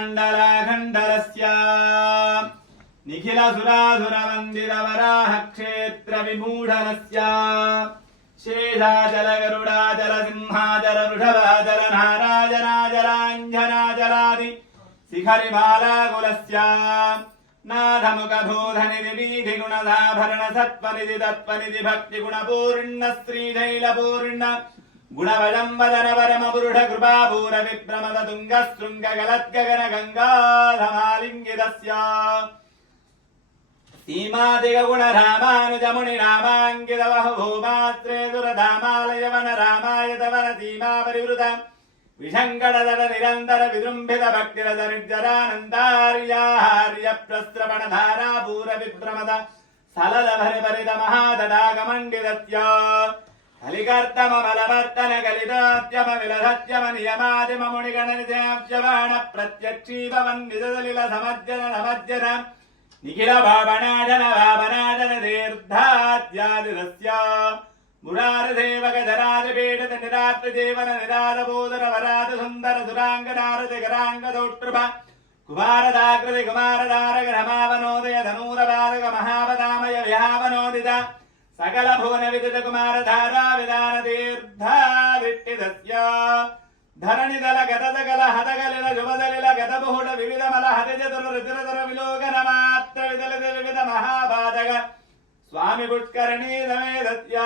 ब्रह्माण्डलाखण्डलस्य निखिलसुरासुरवन्दितवराह क्षेत्रविमूढनस्य शेषाचलगरुडाचलसिंहाचलवृषभाचलनारायणाचलाञ्जनाचलादि शिखरिबालाकुलस्य नाथमुखधूधनिधि वीधिगुणधाभरणसत्त्वनिधि तत्त्वनिधि भक्तिगुणपूर्ण श्रीशैलपूर्ण गुणवलम्बदन परमपुरुष कृपापूर विप्रमद तुङ्गशृङ्गगलद्गगन गङ्गाधमालिङ्गितस्य सीमादिगुण रामानुजमुनि रामाङ्कित बहुभूमात्रे दुरधामालयवन रामायतवन सीमापरिवृत विशङ्कटतट निरन्तर विजृम्भित भक्तिरस निर्जरानन्दार्याहार्य प्रस्रवण धारापूर विप्रमद सलल भरिभरित महातडागमण्डितस्य कलिकर्तममलवर्तन कलितात्यम विलसत्यम नियमादिम मुनिगणनिजयाब्जबाण प्रत्यक्षीपवन्निदलिल समज्जन नमज्जन निखिल भावनाजन तीर्थाद्यादिरस्य मुरारसेवक जरादिपीडित निरात्र जीवन निराद बोधर वराद सुन्दर सुराङ्गनारद कराङ्गदौष्ट्रभ कुमारदाकृति कुमारदारक रमावनोदय धनूरबाधक महापदामय विहावनोदित सकल भुवन विदित कुमारधारा विधान तीर्थादिष्टितस्य धरणिदल गतदकल हतकलिल शुभदलिल गतबहुड विविधमल हतचतुर रुचिरतर विलोकन मात्र विदलित विविध महाबाधक स्वामी पुष्करणी समेतस्य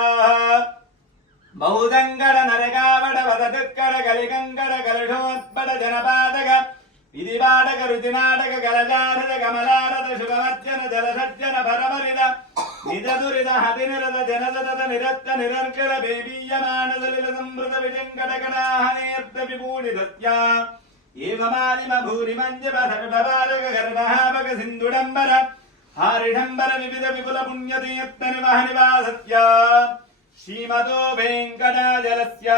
बहुदङ्गड नरकावड वददुक्कड कलिकङ्कड कलशोत्पट जनपादक विधिपाठक रुचिनाटक कलजारद कमलारद शुभमज्जन जलसज्जन भरमरिद निजदुरिद हतिनिरद जनसतत निरत्त निरर्कल बेबीयमानदलिल संवृत विजङ्कटकटाहनेर्थ विपूजितस्य एवमादिम भूरिमञ्जप सर्वपादक गर्भहापक सिन्धुडम्बर हारिडम्बर विविध विपुल पुण्यतीर्थ निवह निवासस्य श्रीमतो वेङ्कटाचलस्य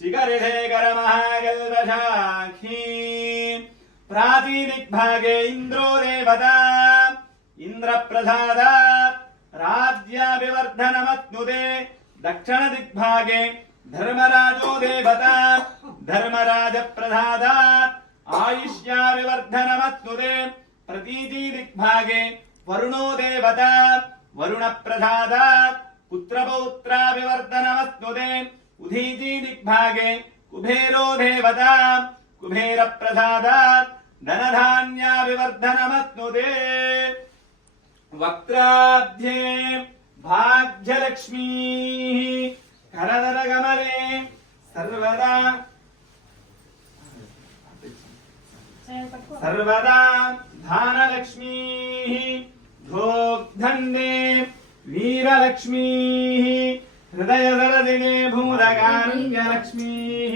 शिखरिशेखर महाकल्पशाखी प्राचीदिग्भागे इन्द्रो देवता इन्द्रप्रसादात् राज्याभिवर्धनमत्नुते दक्षिणदिग्भागे धर्मराजो देवता धर्मराजप्रसादात् आयुष्याभिवर्धनमत्नुते प्रतीतिदिग्भागे वरुणो देवता वरुणप्रसादात् पुत्रपौत्राभिवर्धनमत्नुते उदीचीदिग्भागे कुबेरो देवता कुबेरप्रसादात् धनधान्याभिवर्धनमत्नुते वक्त्राब्धे भाग्यलक्ष्मीः करदरकमले सर्वदा धानलक्ष्मीः धोग्धन्ये वीरलक्ष्मीः हृदयसरदिने भूतकारुण्यलक्ष्मीः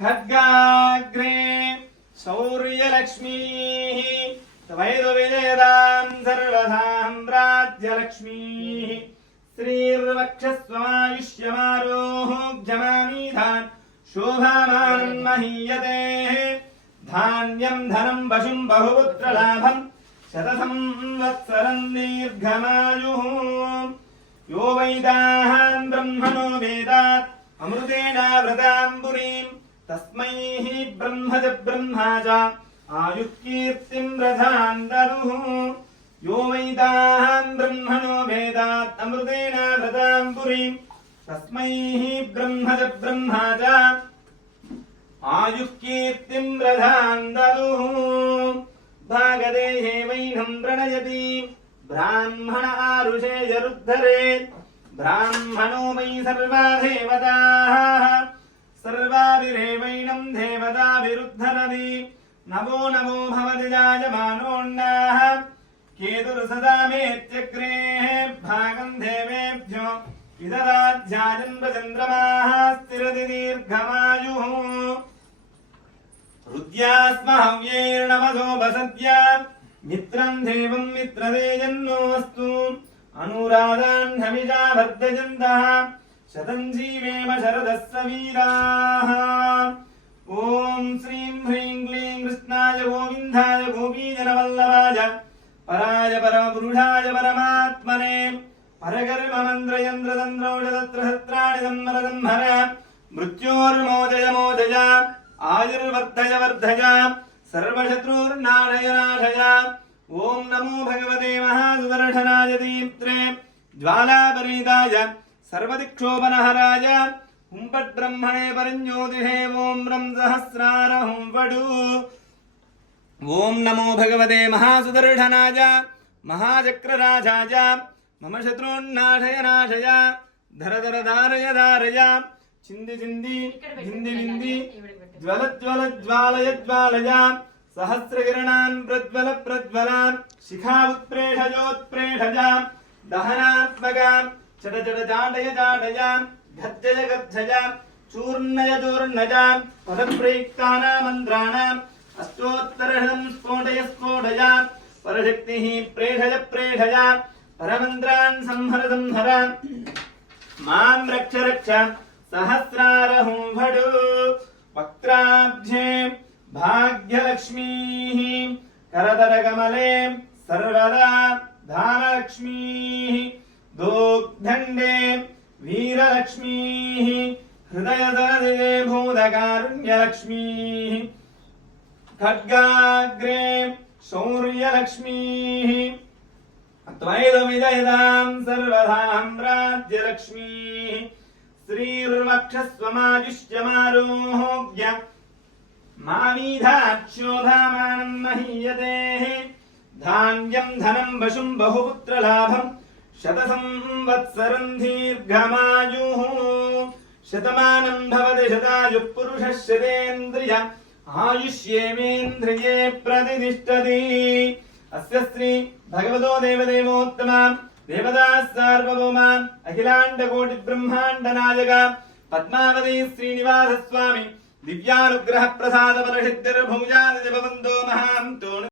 खड्गाग्रे शौर्यलक्ष्मीः वैदुविजयदां सर्वसाम्राज्यलक्ष्मीः श्रीर्वक्षस्वायुष्यमारोग्यमामीधान् शोभामान् महीयते धान्यं धनं पशुं बहुपुत्रलाभं शतसंवत्सरं दीर्घमायुः यो वैदाहान् ब्रह्मणो वेदात् अमृतेनावृताम्बुरीं तस्मै ब्रह्म च ब्रह्मा च आयुःकीर्तिं रथान् दरुः यो वैदाहान् ब्रह्मणो वेदात् अमृतेनावृताम्बुरीं तस्मै ब्रह्म च ब्रह्मा च आयुःकीर्तिं रथान् दरुः भागदेहे वैनं प्रणयति ब्राह्मण आरुषे यरुद्धरेत् ब्राह्मणो वै सर्वा देवताः सर्वाभिरेवैनं देवताभिरुद्धरति नमो नमो भवति जायमानोऽन्नाः केतुर्सदामेत्यग्रे भागं देवेभ्यो विददाध्याजन्मचन्द्रमाः स्थिरति दीर्घमायुः हृद्यास्महव्यैर्नमसो वसद्या मित्रं देवं मित्रदेजन्नोऽस्तु अनुराधान्हविषा वर्धयन्तः शतं जीवेम शरदः सवीराः ॐ श्रीं ह्रीं क्लीं कृष्णाय गोविन्दाय गोपीजनवल्लभाय पराय परमपुरुषाय परमात्मने परकर्ममन्त्रयन्त्रतन्त्रौषधत्रहस्त्राणि संहर मृत्योर्मोचय मोचय आयुर्वर्धय वर्धय सर्वशत्रुर्नाशय ओम नमो भगवते महासुदर्शनाय दीप्त्रे ज्वालापरीताय सर्वदिक्षोपनहराय हुंपट्ब्रह्मणे परञ्ज्योतिषे ओम रं सहस्रार हुं वडु ओम नमो भगवते महासुदर्शनाय महाचक्रराजाय मम शत्रून्नाशय नाशय धर धर धारय धारय चिन्धि चिन्धि विन्धि विन्धि ज्वल ज्वल ज्वालय ज्वालय सहस्रकिरणान् प्रज्वल प्रज्वलान् शिखावुत्प्रेषयोत्प्रेषय दहनात्मका चट चट जाडय जाडय गर्जय गर्जय चूर्णय चूर्णय पदप्रयुक्तानां मन्त्राणाम् अष्टोत्तरशतं स्फोटय स्फोटय परशक्तिः प्रेषय प्रेषय परमन्त्रान् संहर संहर मां रक्ष रक्ष सहस्रारहुं भडु वक्त्राब्जे भाग्यलक्ष्मीः करदरकमले सर्वदा धानलक्ष्मीः दोग्धण्डे वीरलक्ष्मीः हृदयदलदे भूतकारुण्यलक्ष्मीः खड्गाग्रे शौर्यलक्ष्मीः त्वैदविजयदां सर्वधां राज्यलक्ष्मीः श्रीर्वक्षस्वमाजुष्यमारोह्य मामीधाक्षोधामानं महीयते धान्यं धनं वशुं बहुपुत्रलाभं शतसंवत्सरं दीर्घमायुः शतमानं भवति शतायुः पुरुषः शतेन्द्रिय आयुष्येवेन्द्रिये प्रतिष्ठति अस्य श्री भगवतो देवदेवोत्तमान् देवदास सार्वभौमान् अखिलाण्डकोटि ब्रह्माण्ड नायक पद्मावती श्रीनिवास स्वामी दिव्यानुग्रह प्रसाद बलसिद्धिर्भुजादिभवन्तो महान्तो